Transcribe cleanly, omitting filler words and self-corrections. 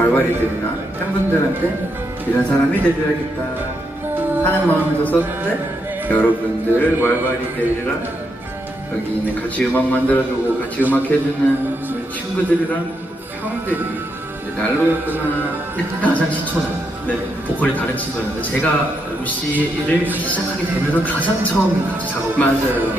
말발이들이나 팬분들한테 이런 사람이 돼줘야겠다 하는 마음에서 썼는데, 여러분들 말발이들이랑 여기 있는 같이 음악 만들어주고 같이 음악 해주는 우리 친구들이랑 형들이 이제 난로였구나. 가장 시초는 네. 보컬이 다른 친구였는데, 제가 루시를 같이 시작하게 되면서 가장 처음 같이 작업을 맞아요.